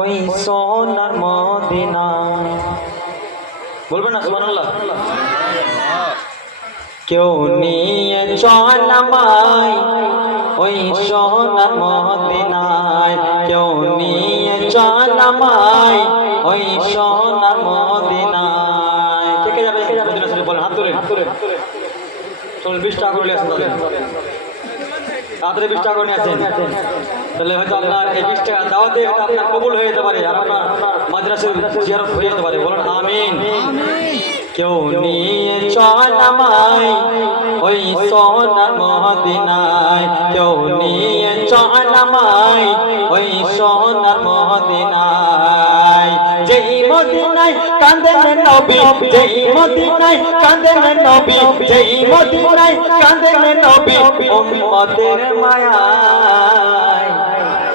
ওই সোনার মদিনা। বলবেন না, সুবহানাল্লাহ। কেউ নিয়ে চল আমায়, ওই সোনার মদিনায়। কেউ নিয়ে চল আমায়, ওই সোনার মদিনায়। কে কে যাবে? মদিনা শরীফ হাত তুলে হাত তুলে চলুন বিশ টাকা করে আসুন বিশ টাকা করে আসেন। তাহলে হয়তো আপনার এই বিশ টাকা দাওয়াতে হয়তো আপনার কবুল হয়ে যেতে পারে আর আপনার মাদ্রাসার জিয়ারত হয়ে যেতে পারে। বলুন, আমিন। কেউ নিয়ে চল আমায়, ওই সোনার মদিনায়। কেউ নিয়ে চল আমায়, ওই সোনার মদিনায়। যেই মদিনায় কাঁদেন নবী, যেই মদিনায় কাঁদেন নবী, যেই মদিনায় কাঁদেন নবী মায়ায়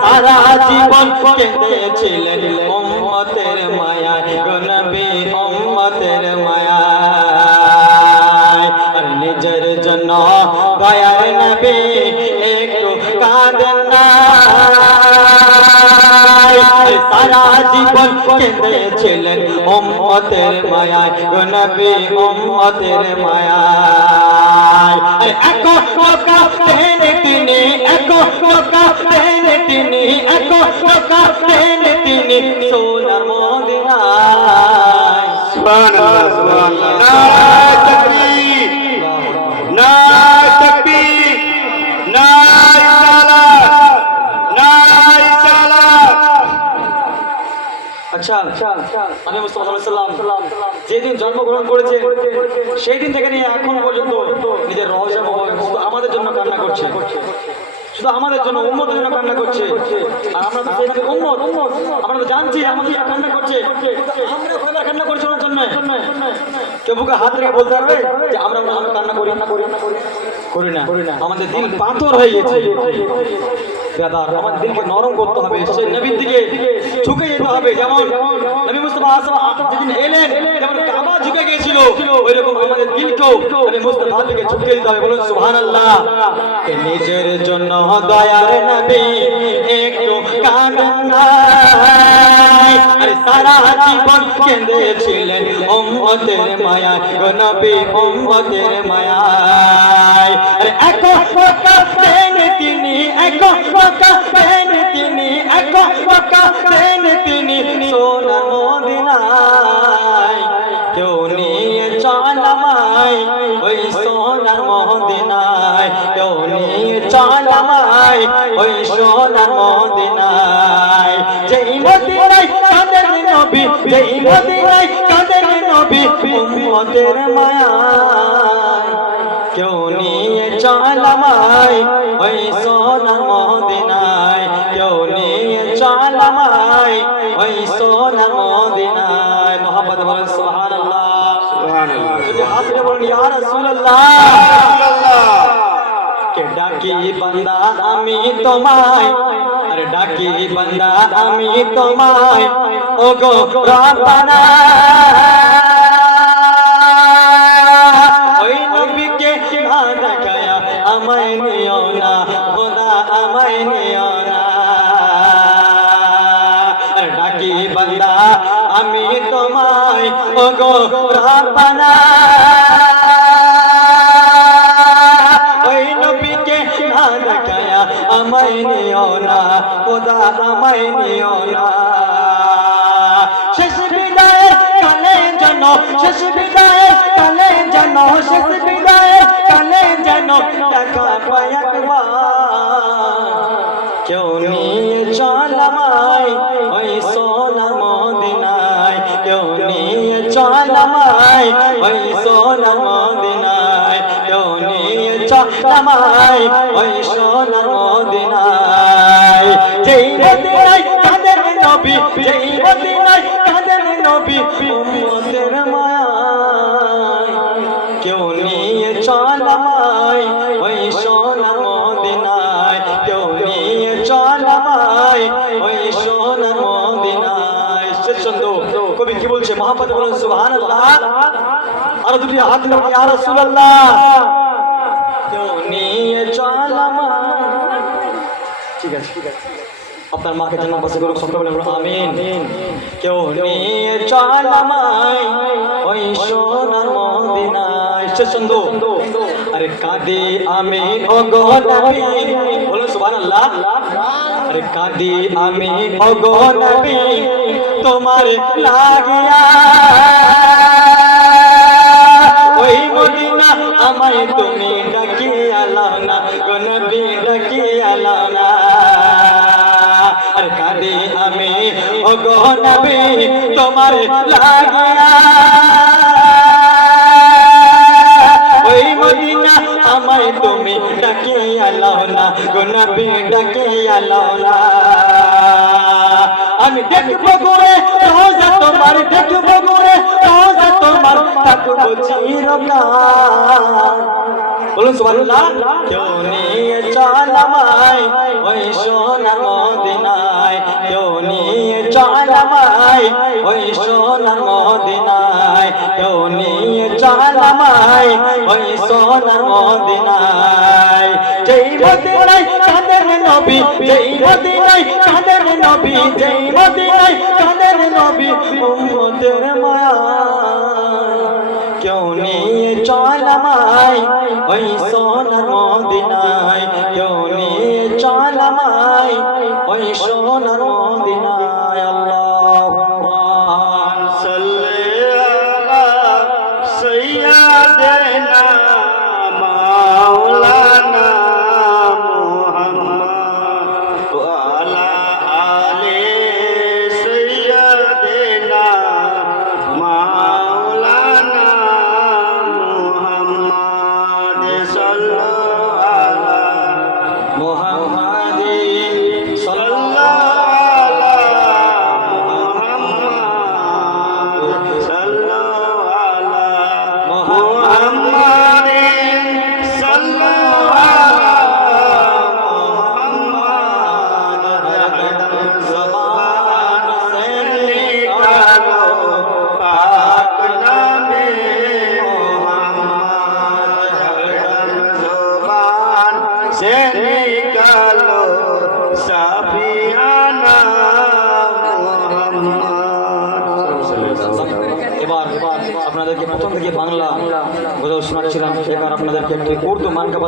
সারা জীবন কেঁদেছিলেন উম্মতের মায়া নবী উম্মতের মায়া আর নিজের জন্য দয়ার নবী একটু কাঁদেন না সারা জীবন কেঁদেছিলেন উম্মতের মায়ায় নবী উম্মতের মায়ায় একো টাকা দেন তিনি একো তিনি একো টাকা আচ্ছা সাল্লাম যেদিন জন্মগ্রহণ করেছে সেই দিন থেকে নিয়ে এখন পর্যন্ত নিজের রহস্য আমাদের জন্য কান্না করছে। শুধু আমাদের জন্য, উম্মতের জন্য কান্না করছে। আর আমরা তো সেই উম্মত। আমরা তো জানছি আমাদের কান্না করছে। কান্না ওনার জন্য। কেউ বুকে হাত রেখে বলতে যে আমরা আমরা কান্না করি? না করি না। করি না আমাদের দিল পাথর হয়ে গেছে। আমার দিলকে নরম করতে হবে। সেই নবীর দিকে ঝুঁকে যেতে হবে। যেমন যেদিন এলেন, যেমন কাবা ঝুঁকে গিয়েছিল আমাদের দিলকেও নবী মুস্তাফা দিকে ঝুঁকে দিতে হবে। বলুন নিজের জন্য দয়ার নবী একটু সারা জীবন কেঁদেছিলেন উম্মতের মায়া গো নবী, উম্মতের আরে এক তিনি এক তিনি এক তিনি সোনার মদিনায়। কেউ নিয়ে চল আমায়, ওই সোনার মদিনায়। কেউ নিয়ে চল ওই সোনার মদিনায়। যেই মদিনায় কাঁদেন নবী যেই মদিনায় কাঁদেন নবী উম্মতের মায়ায়। কেউ নিয়ে চল আমায় ওই সোনার মদিনায়। কেউ নিয়ে চল আমায় ওই সোনার মদিনায়। মোহাম্মদ বলেন সুবহানাল্লাহ। সুবহানাল্লাহ। হাত বলেন ইয়া রাসূলুল্লাহ। সুবহানাল্লাহ কে ডাকি বান্দা আমি তোমায়। আরে ডাকি বান্দা আমি তোমায়। ও গো রব্বানা। শেষ বিদায়ের কালে যেন পাই একবার। কেউ নিয়ে চল আমায়, ওই সোনার মদিনায়। কেউ নিয়ে চল আমায়, ওই সোনার মদিনায়। ওই সোনার মদিনায়। যেই মদিনায় কাঁদেন নবী, যেই কেউ নিয়ে চল আমায় ওই সোনা মদিনায় কেউ নিয়ে চল আমায় ওই সোনা মদিনায় শেষ চন্দ্র কবি কি বলছে মহাপদ বলেন সুবহানাল্লাহ আর দুটি হাত লোক আর রাসূলুল্লাহ কেউ নিয়ে চল আমায় ঠিক আছে ঠিক আছে আপনার মাকে জানা পাশে করুক সকলে আমরা আমিন কেউ নিয়ে চল আমায় ওই সোনার মদিনা শেষ ছন্দ আরে কাঁদি আমি, ও গো নবী। বলুন সুবহানাল্লাহ। আরে কাঁদি আমি, ও গো নবী, তোমার লাগিয়া। ওই মদিনা আমায় তুমি ডাকিয়া লাও না, গো নবী, ডাকিয়া লাও না। আর কাঁদি আমি, ও গো নবী, তোমার লাগিয়া। আমায় তুমি ডাকিয়া লাও না, গো নবী ডাকিয়া লাও না। আমি দেখব করে রোজা তোমার দেখব করে রোজা তোমার থাকব চিরকাল। বলুন, সুবহানাল্লাহ। কেউ নিয়ে চল ওই সোনার মদিনায়। কেউ নিয়ে চল ওই সোনার মদিনায়। কেউ নিয়ে চল আমায় ওই সোনার মদিনায় যেই মদিনায় তাদের নবী, যেই মদিনায় তাদের নবী, যেই মদিনায় তাদের নবী, উম্মতের মায়া। কেউ নিয়ে চল আমায় صلوا على محمد সেনিকালো এবার আপনাদেরকে প্রথম থেকে বাংলা বোঝাও শোনাচ্ছিলাম এবার আপনাদেরকে একটি উর্দু মানকা